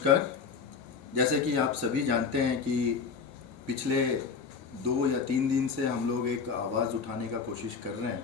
नमस्कार। जैसे कि आप सभी जानते हैं कि पिछले 2 या 3 दिन से हम लोग एक आवाज़ उठाने का कोशिश कर रहे हैं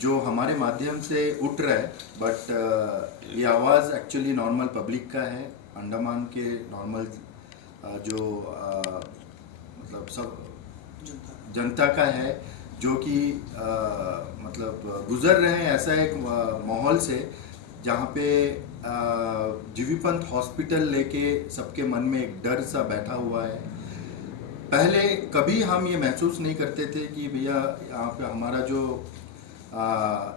जो हमारे माध्यम से उठ रहा है, बट ये आवाज़ एक्चुअली नॉर्मल पब्लिक का है, अंडमान के नॉर्मल जो मतलब सब जनता का है, जो कि मतलब गुज़र रहे हैं ऐसा एक माहौल से जहाँ पे जीवी पंत हॉस्पिटल लेके सबके मन में एक डर सा बैठा हुआ है। पहले कभी हम ये महसूस नहीं करते थे कि भैया यहाँ पे हमारा जो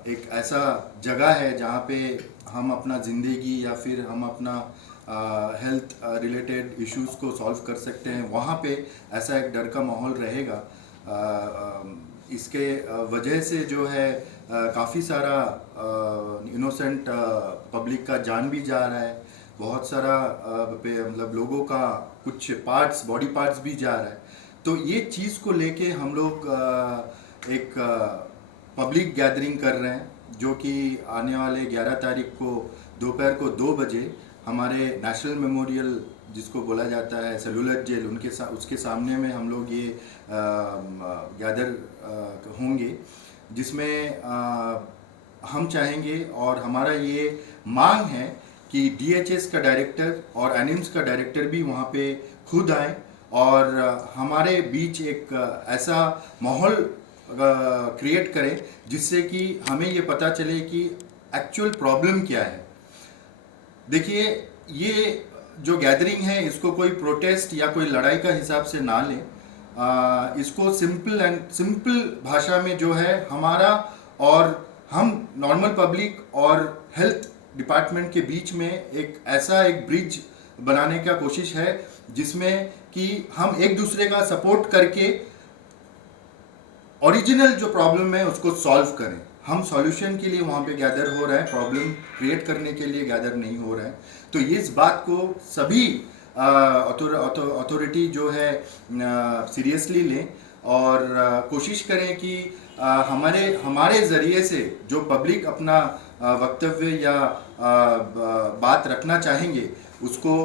एक ऐसा जगह है जहाँ पे हम अपना ज़िंदगी या फिर हम अपना हेल्थ रिलेटेड इश्यूज़ को सॉल्व कर सकते हैं, वहाँ पे ऐसा एक डर का माहौल रहेगा। इसके वजह से जो है काफ़ी सारा इनोसेंट पब्लिक का जान भी जा रहा है, बहुत सारा मतलब लोगों का कुछ पार्ट्स, बॉडी पार्ट्स भी जा रहा है। तो ये चीज़ को लेके हम लोग एक पब्लिक गैदरिंग कर रहे हैं, जो कि आने वाले 11 तारीख को दोपहर को 2 बजे हमारे नेशनल मेमोरियल जिसको बोला जाता है सेलुलर जेल, उसके सामने में हम लोग ये गैदर होंगे, जिसमें हम चाहेंगे और हमारा ये मांग है कि डीएचएस का डायरेक्टर और एनिम्स का डायरेक्टर भी वहाँ पे खुद आए और हमारे बीच एक ऐसा माहौल क्रिएट करें जिससे कि हमें ये पता चले कि एक्चुअल प्रॉब्लम क्या है। देखिए, ये जो गैदरिंग है इसको कोई प्रोटेस्ट या कोई लड़ाई का हिसाब से ना लें, इसको सिंपल भाषा में जो है हमारा और हम नॉर्मल पब्लिक और हेल्थ डिपार्टमेंट के बीच में एक ऐसा एक ब्रिज बनाने का कोशिश है जिसमें कि हम एक दूसरे का सपोर्ट करके ओरिजिनल जो प्रॉब्लम है उसको सॉल्व करें। हम सॉल्यूशन के लिए वहाँ पे गैदर हो रहे हैं, प्रॉब्लम क्रिएट करने के लिए गैदर नहीं हो रहे हैं। तो ये इस बात को सभी अथॉरिटी जो है सीरियसली लें और कोशिश करें कि हमारे ज़रिए से जो पब्लिक अपना वक्तव्य या बात रखना चाहेंगे उसको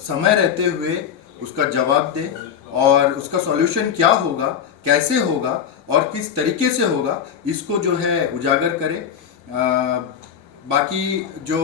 समय रहते हुए उसका जवाब दें और उसका सॉल्यूशन क्या होगा, कैसे होगा और किस तरीके से होगा, इसको जो है उजागर करें। बाकी जो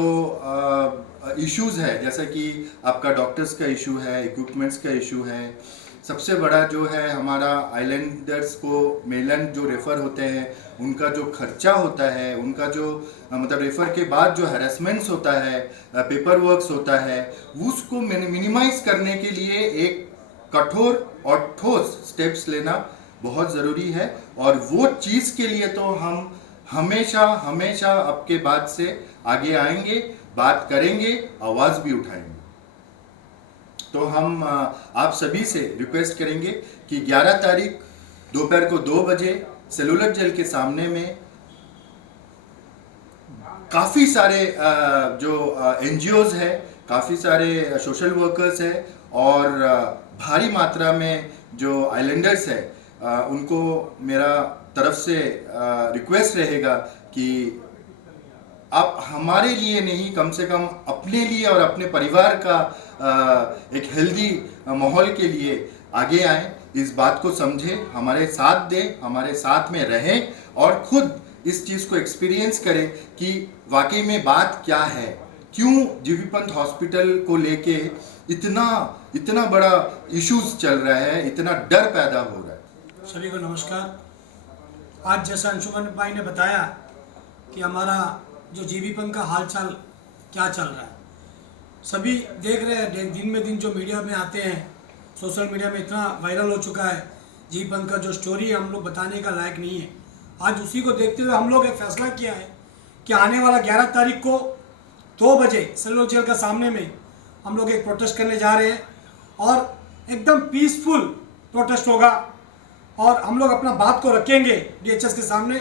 इश्यूज़ है, जैसा कि आपका डॉक्टर्स का इशू है, इक्विपमेंट्स का इशू है, सबसे बड़ा जो है हमारा आइलैंडर्स को मेनलैंड जो रेफ़र होते हैं उनका जो खर्चा होता है, उनका जो मतलब रेफ़र के बाद जो हैरेसमेंट्स होता है, पेपर वर्क्स होता है, उसको मिनिमाइज़ करने के लिए एक कठोर और ठोस स्टेप्स लेना बहुत ज़रूरी है। और वो चीज़ के लिए तो हम हमेशा अब के बाद से आगे आएंगे, बात करेंगे, आवाज़ भी उठाएंगे। तो हम आप सभी से रिक्वेस्ट करेंगे कि 11 तारीख दोपहर को 2 बजे सेलुलर जेल के सामने में काफ़ी सारे जो एनजीओज़ है, काफ़ी सारे सोशल वर्कर्स है और भारी मात्रा में जो आइलैंडर्स है, उनको मेरा तरफ से रिक्वेस्ट रहेगा कि आप हमारे लिए नहीं, कम से कम अपने लिए और अपने परिवार का एक हेल्दी माहौल के लिए आगे आएं, इस बात को समझें, हमारे साथ दें, हमारे साथ में रहें और खुद इस चीज़ को एक्सपीरियंस करें कि वाकई में बात क्या है, क्यों जीवी पंत हॉस्पिटल को लेके इतना बड़ा इश्यूज चल रहा है, इतना डर पैदा हो रहा है। सभी को नमस्कार। आज जैसा अंशुमन भाई ने बताया कि हमारा जो जीवी पंत का हालचाल क्या चल रहा है, सभी देख रहे हैं, दिन में दिन जो मीडिया में आते हैं, सोशल मीडिया में इतना वायरल हो चुका है, जीवी पंत का जो स्टोरी है हम लोग बताने का लायक नहीं है। आज उसी को देखते हुए हम लोग एक फैसला किया है कि आने वाला 11 तारीख को 2 बजे सेलुलर जेल का सामने में हम लोग एक प्रोटेस्ट करने जा रहे हैं और एकदम पीसफुल प्रोटेस्ट होगा और हम लोग अपना बात को रखेंगे डीएचएस के सामने।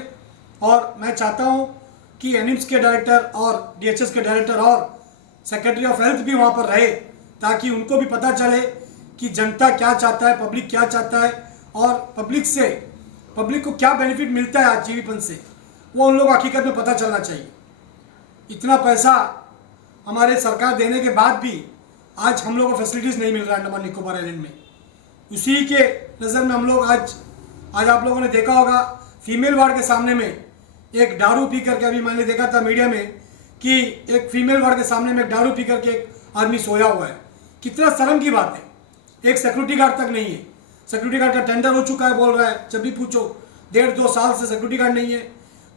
और मैं चाहता हूं कि एनिम्स के डायरेक्टर और डीएचएस के डायरेक्टर और सेक्रेटरी ऑफ हेल्थ भी वहां पर रहे, ताकि उनको भी पता चले कि जनता क्या चाहता है, पब्लिक क्या चाहता है और पब्लिक को क्या बेनिफिट मिलता है आज जीवी पंत से, वो उन लोगों को हकीकत में पता चलना चाहिए। इतना पैसा हमारे सरकार देने के बाद भी आज हम लोगों को फैसिलिटीज़ नहीं मिल रहा अंडमान निकोबार आइलैंड में। उसी के नज़र में हम लोग आज आप लोगों ने देखा होगा फीमेल वार्ड के सामने में एक दारू पी करके, अभी मैंने देखा था मीडिया में कि एक फीमेल वार्ड के सामने में एक दारू पी करके एक आदमी सोया हुआ है। कितना शर्म की बात है। एक सिक्योरिटी गार्ड तक नहीं है। सिक्योरिटी गार्ड का टेंडर हो चुका है बोल रहा है, जब भी पूछो 1.5-2 साल से सिक्योरिटी गार्ड नहीं है।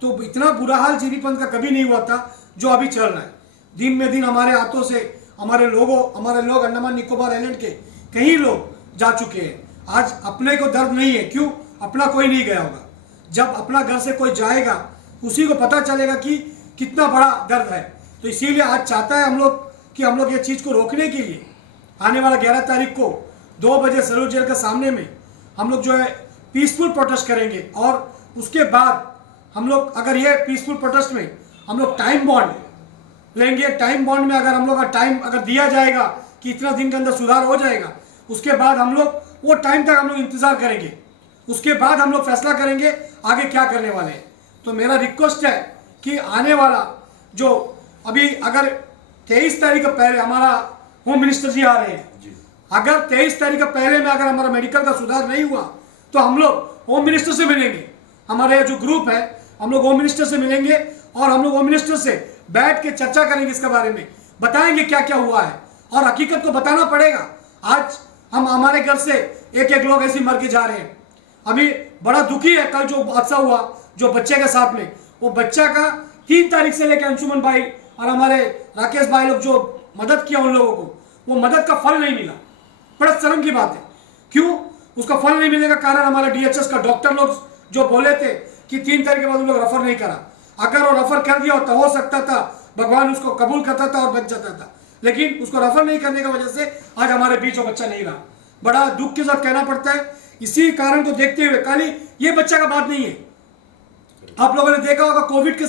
तो इतना बुरा हाल जीबी पंथ का कभी नहीं हुआ था जो अभी चल रहा है। दिन में दिन हमारे हाथों से हमारे लोग अंडमान निकोबार आइलैंड के कई लोग जा चुके हैं। आज अपने को दर्द नहीं है, क्यों? अपना कोई नहीं गया होगा। जब अपना घर से कोई जाएगा उसी को पता चलेगा कि कितना बड़ा दर्द है। तो इसीलिए आज चाहता है हम लोग ये चीज़ को रोकने के लिए आने वाला 11 तारीख को 2 बजे सरोज जेल के सामने में हम लोग जो है पीसफुल प्रोटेस्ट करेंगे। और उसके बाद हम लोग अगर ये पीसफुल प्रोटेस्ट में हम लोग टाइम बॉन्ड लेंगे। टाइम बॉन्ड में अगर हम लोग का टाइम अगर दिया जाएगा कि इतना दिन के अंदर सुधार हो जाएगा, उसके बाद हम लोग वो टाइम तक हम लोग इंतजार करेंगे। उसके बाद हम लोग फैसला करेंगे आगे क्या करने वाले हैं। तो मेरा रिक्वेस्ट है कि आने वाला जो अभी अगर 23 तारीख का पहले हमारा होम मिनिस्टर जी आ रहे हैं, अगर 23 तारीख का पहले में अगर हमारा मेडिकल का सुधार नहीं हुआ तो हम लोग होम मिनिस्टर से मिलेंगे। हमारे जो ग्रुप है हम लोग होम मिनिस्टर से मिलेंगे और हम लोग होम मिनिस्टर से बैठ के चर्चा करेंगे इसके बारे में, बताएंगे क्या क्या हुआ है और हकीकत को बताना पड़ेगा। आज हम हमारे घर से एक लोग ऐसे मर के जा रहे हैं। अभी बड़ा दुखी है, कल जो हादसा हुआ जो बच्चे के साथ में, वो बच्चा का 3 तारीख से लेकर अंशुमन भाई और हमारे राकेश भाई लोग जो मदद किया उन लोगों को, वो मदद का फल नहीं मिला। बड़ा शर्म की बात है। क्यों उसका फल नहीं मिलने का कारण हमारे DHS का डॉक्टर लोग जो बोले थे कि 3 तारीख के बाद उन लोग रेफर नहीं करा। अगर वो रेफर कर दिया होता हो सकता था भगवान उसको कबूल करता था और बच जाता था, लेकिन उसको रेफर नहीं करने की वजह से आज हमारे बीच वो बच्चा नहीं रहा। बड़ा दुख के साथ कहना पड़ता है। इसी कारण को देखते हुए खाली ये बच्चा का बात नहीं है। आप लोगों ने देखा होगा कोविड के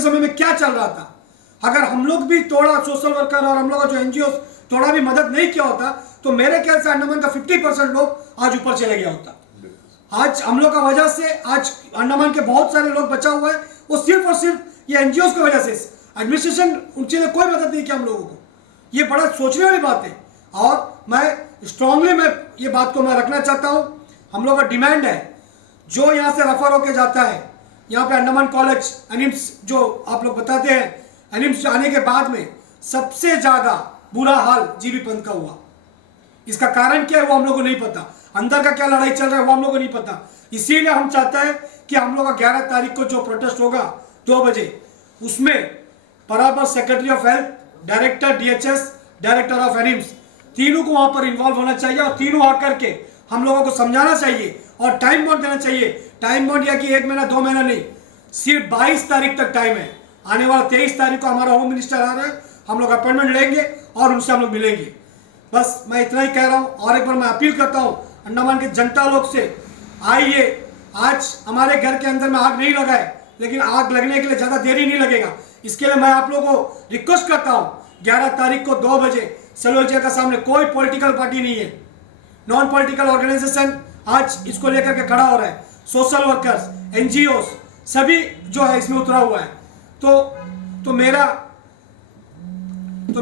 समय में क्या चल रहा था। अगर हम लोग भी थोड़ा सोशल वर्कर और हम लोग का जो NGO थोड़ा भी मदद नहीं किया होता तो मेरे ख्याल से अंडमान का 50% लोग आज ऊपर चले गया होता। आज हम लोग का वजह से आज अंडमान के बहुत सारे लोग बचा हुआ है, वो सिर्फ और सिर्फ ये NGOs की वजह से। एडमिनिस्ट्रेशन उनसे कोई मदद नहीं किया हम लोगों को। ये बड़ा सोचने वाली बात है और मैं स्ट्रांगली ये बात को मैं रखना चाहता हूँ। हम लोग का डिमांड है जो यहाँ से रेफर होके जाता है यहाँ पे अंडमान कॉलेज एनिम्स जो आप लोग बताते हैं, एनिम्स आने के बाद में सबसे ज़्यादा बुरा हाल जीबी पंथ का हुआ। इसका कारण क्या है वो हम लोग को नहीं पता, अंदर का क्या लड़ाई चल रहा है वो हम लोग को नहीं पता। इसीलिए हम चाहते हैं कि हम लोग का 11 तारीख को जो प्रोटेस्ट होगा 2 बजे, उसमें बराबर secretary of health, director DHS, director of AIIMS, तीनों को वहां पर इन्वॉल्व होना चाहिए और तीनों आकर के हम लोगों को समझाना चाहिए और टाइम बॉन्ड देना चाहिए। टाइम बॉन्ड या कि 1 महीना 2 महीना नहीं, सिर्फ 22 तारीख तक टाइम है। आने वाला 23 तारीख को हमारा होम मिनिस्टर आ रहा है, हम लोग अपॉइंटमेंट लेंगे और उनसे हम लोग मिलेंगे। बस मैं इतना ही कह रहा हूँ और एक बार मैं अपील करता हूँ अंडमान के जनता लोग से, आइए। आज हमारे घर के अंदर में आग नहीं लगा है, लेकिन आग लगने के लिए ज़्यादा देरी नहीं लगेगा। इसके लिए मैं आप लोगों को रिक्वेस्ट करता हूँ 11 तारीख को 2 बजे सरोज जेल का सामने कोई पॉलिटिकल पार्टी नहीं है, नॉन पॉलिटिकल ऑर्गेनाइजेशन आज इसको लेकर के खड़ा हो रहा है। सोशल वर्कर्स, NGOs सभी जो है इसमें उतरा हुआ है। तो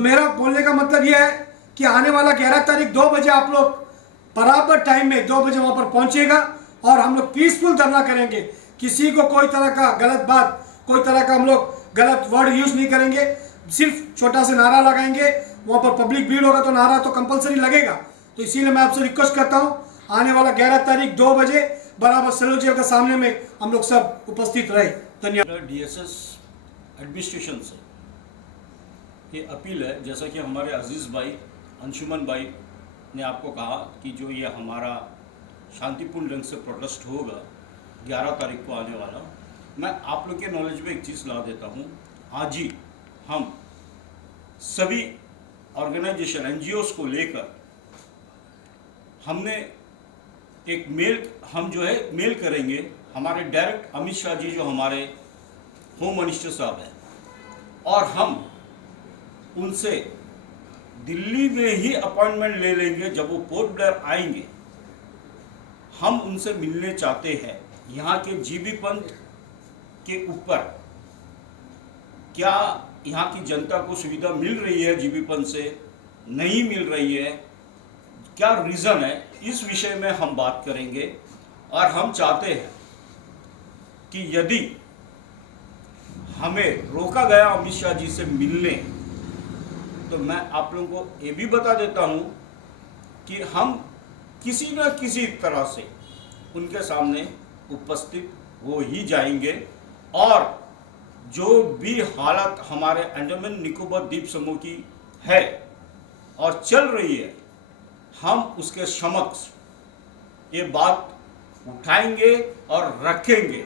मेरा बोलने का मतलब यह है कि आने वाला 11 तारीख 2 बजे आप लोग बराबर टाइम में 2 बजे वहां पर पहुंचेगा और हम लोग पीसफुल धरना करेंगे। किसी को कोई तरह का गलत बात, कोई तरह का हम लोग गलत वर्ड यूज नहीं करेंगे। सिर्फ छोटा सा नारा लगाएंगे, वहां पर पब्लिक भीड़ होगा तो नारा तो कंपलसरी लगेगा। तो इसीलिए मैं आपसे रिक्वेस्ट करता हूं आने वाला 11 तारीख 2 बजे बराबर सरोज जेल के सामने में हम लोग सब उपस्थित रहे। धन्यवाद। DHS एडमिनिस्ट्रेशन से ये अपील है, जैसा कि हमारे अजीज़ भाई अंशुमन भाई ने आपको कहा कि जो ये हमारा शांतिपूर्ण ढंग से प्रोटेस्ट होगा 11 तारीख को आने वाला, मैं आप लोग के नॉलेज में एक चीज़ ला देता हूँ। आज ही हम सभी ऑर्गेनाइजेशन NGOs को लेकर हमने एक मेल करेंगे हमारे डायरेक्ट अमित शाह जी जो हमारे होम मिनिस्टर साहब हैं, और हम उनसे दिल्ली में ही अपॉइंटमेंट ले लेंगे। जब वो पोर्ट ब्लेयर आएंगे हम उनसे मिलने चाहते हैं। यहाँ के जीबी पंथ के ऊपर क्या यहाँ की जनता को सुविधा मिल रही है जीबी फंड से, नहीं मिल रही है, क्या रीज़न है, इस विषय में हम बात करेंगे। और हम चाहते हैं कि यदि हमें रोका गया अमित शाह जी से मिलने, तो मैं आप लोगों को ये भी बता देता हूँ कि हम किसी न किसी तरह से उनके सामने उपस्थित हो ही जाएंगे और जो भी हालत हमारे अंडमान निकोबार द्वीप समूह की है और चल रही है, हम उसके समक्ष ये बात उठाएंगे और रखेंगे।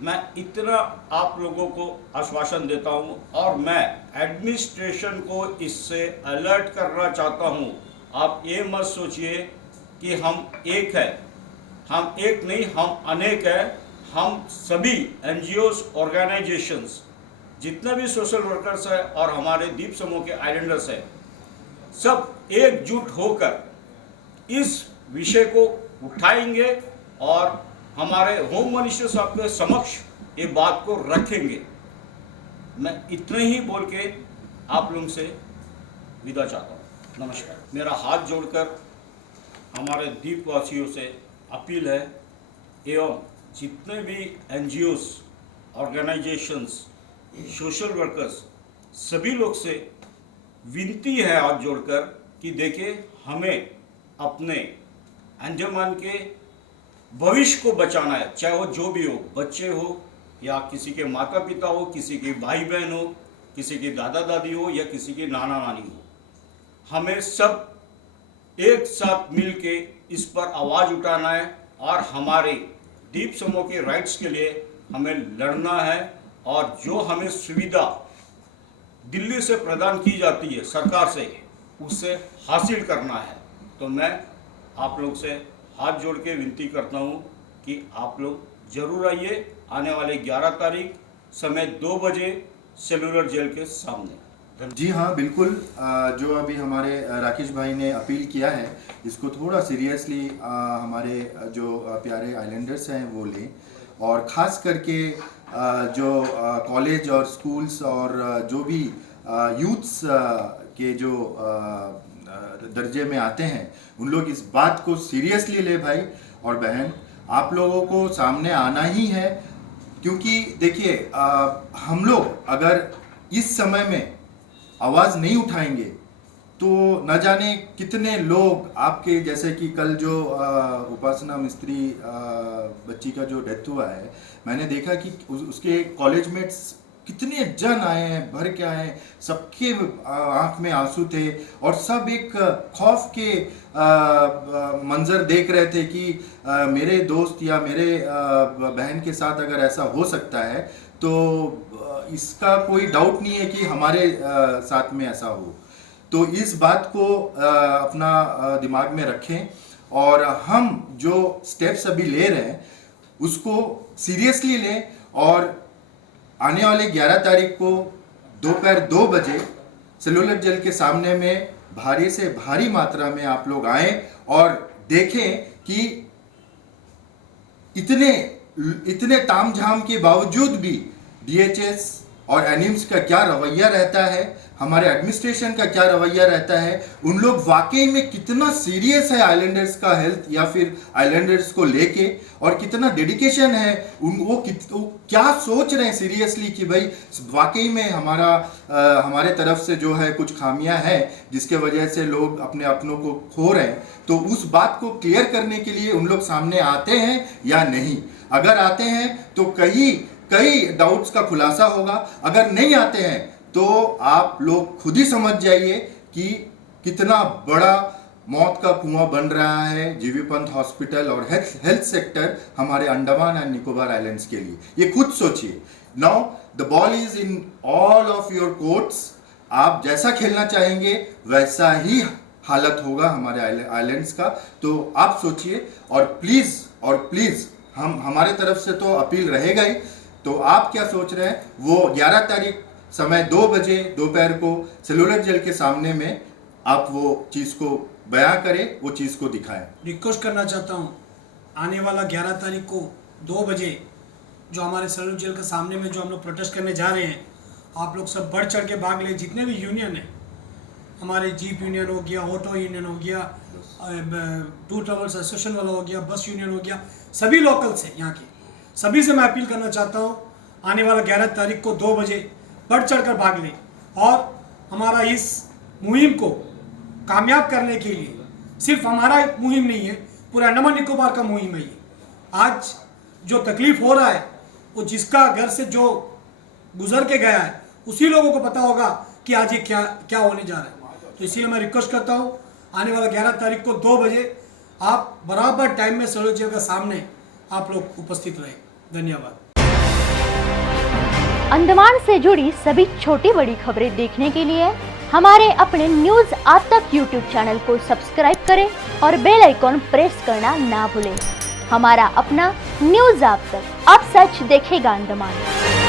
मैं इतना आप लोगों को आश्वासन देता हूं और मैं एडमिनिस्ट्रेशन को इससे अलर्ट करना चाहता हूं। आप ये मत सोचिए कि हम एक है, हम एक नहीं, हम अनेक है। हम सभी एनजीओस, ऑर्गेनाइजेशंस, जितने भी सोशल वर्कर्स हैं और हमारे द्वीप समूह के आइलैंडर्स हैं, सब एकजुट होकर इस विषय को उठाएंगे और हमारे होम मिनिस्टर साहब के समक्ष ये बात को रखेंगे। मैं इतने ही बोल के आप लोगों से विदा चाहता हूँ। नमस्कार। मेरा हाथ जोड़कर हमारे द्वीपवासियों से अपील है एवं जितने भी एनजीओस, ऑर्गेनाइजेशंस, सोशल वर्कर्स, सभी लोग से विनती है हाथ जोड़कर कि देखिए, हमें अपने अंडमान के भविष्य को बचाना है, चाहे वो जो भी हो, बच्चे हो या किसी के माता पिता हो, किसी के भाई बहन हो, किसी के दादा दादी हो या किसी के नाना नानी हो। हमें सब एक साथ मिल के इस पर आवाज़ उठाना है और हमारे द्वीप समूह के राइट्स के लिए हमें लड़ना है और जो हमें सुविधा दिल्ली से प्रदान की जाती है सरकार से, उससे हासिल करना है। तो मैं आप लोग से हाथ जोड़ के विनती करता हूँ कि आप लोग जरूर आइए। आने वाले 11 तारीख समय 2 बजे सेलुलर जेल के सामने। जी हाँ, बिल्कुल। जो अभी हमारे राकेश भाई ने अपील किया है, इसको थोड़ा सीरियसली हमारे जो प्यारे आइलैंडर्स हैं वो लें, और ख़ास करके जो कॉलेज और स्कूल्स और जो भी यूथ्स के जो दर्जे में आते हैं, उन लोग इस बात को सीरियसली ले भाई और बहन। आप लोगों को सामने आना ही है, क्योंकि देखिए, हम लोग अगर इस समय में आवाज़ नहीं उठाएंगे तो न जाने कितने लोग आपके, जैसे कि कल जो उपासना मिस्त्री बच्ची का जो डेथ हुआ है, मैंने देखा कि उसके कॉलेज मेट्स कितने जन आए हैं, भर के आए हैं, सबके आंख में आंसू थे और सब एक खौफ के मंजर देख रहे थे कि मेरे दोस्त या मेरे बहन के साथ अगर ऐसा हो सकता है तो इसका कोई डाउट नहीं है कि हमारे साथ में ऐसा हो। तो इस बात को अपना दिमाग में रखें और हम जो स्टेप्स अभी ले रहे हैं उसको सीरियसली लें, और आने वाले 11 तारीख को दोपहर 2 बजे सेलुलर जेल के सामने में भारी से भारी मात्रा में आप लोग आएं और देखें कि इतने तामझाम के बावजूद भी डीएचएस और एनिम्स का क्या रवैया रहता है, हमारे एडमिनिस्ट्रेशन का क्या रवैया रहता है, उन लोग वाकई में कितना सीरियस है आइलैंडर्स का हेल्थ या फिर आइलैंडर्स को लेके, और कितना डेडिकेशन है वो क्या सोच रहे हैं सीरियसली कि भाई वाकई में हमारे तरफ से जो है कुछ खामियां हैं जिसके वजह से लोग अपने अपनों को खो रहे हैं। तो उस बात को क्लियर करने के लिए उन लोग सामने आते हैं या नहीं। अगर आते हैं तो कई डाउट्स का खुलासा होगा, अगर नहीं आते हैं तो आप लोग खुद ही समझ जाइए कि कितना बड़ा मौत का कुआं बन रहा है जीबी पंत हॉस्पिटल और हेल्थ सेक्टर हमारे अंडमान एंड निकोबार आइलैंड्स के लिए। ये खुद सोचिए। Now the ball is in all of your courts. आप जैसा खेलना चाहेंगे वैसा ही हालत होगा हमारे आइलैंड्स का। तो आप सोचिए और प्लीज हमारे तरफ से तो अपील रहेगा ही। तो आप क्या सोच रहे हैं, वो 11 तारीख समय 2 बजे दोपहर को सेलुलर जेल के सामने में आप वो चीज़ को बयां करें, वो चीज़ को दिखाएं। रिक्वेस्ट करना चाहता हूँ, आने वाला 11 तारीख को 2 बजे जो हमारे सेलुलर जेल के सामने में जो हम लोग प्रोटेस्ट करने जा रहे हैं, आप लोग सब बढ़ चढ़ के भाग ले, जितने भी यूनियन हैं, हमारे जीप यूनियन हो गया, ऑटो यूनियन हो गया, टूर ट्रेवल्स एसोसिएशन वाला हो गया, बस यूनियन हो गया, सभी लोकल से यहाँ के सभी से मैं अपील करना चाहता हूँ, आने वाला 11 तारीख को 2 बजे बढ़ चढ़ कर भाग लें और हमारा इस मुहिम को कामयाब करने के लिए सिर्फ हमारा एक मुहिम नहीं है, पूरा अंडमान निकोबार का मुहिम है ये। आज जो तकलीफ हो रहा है वो जिसका घर से जो गुजर के गया है उसी लोगों को पता होगा कि आज ये क्या क्या होने जा रहा है। तो इसलिए मैं रिक्वेस्ट करता हूँ, आने वाला 11 तारीख को 2 बजे आप बराबर टाइम में सरोज जी के सामने आप लोग उपस्थित रहे। धन्यवाद। अंडमान से जुड़ी सभी छोटी बड़ी खबरें देखने के लिए हमारे अपने न्यूज आज तक यूट्यूब चैनल को सब्सक्राइब करें और बेल आइकॉन प्रेस करना ना भूलें। हमारा अपना न्यूज आज तक, अब सच देखेगा अंडमान।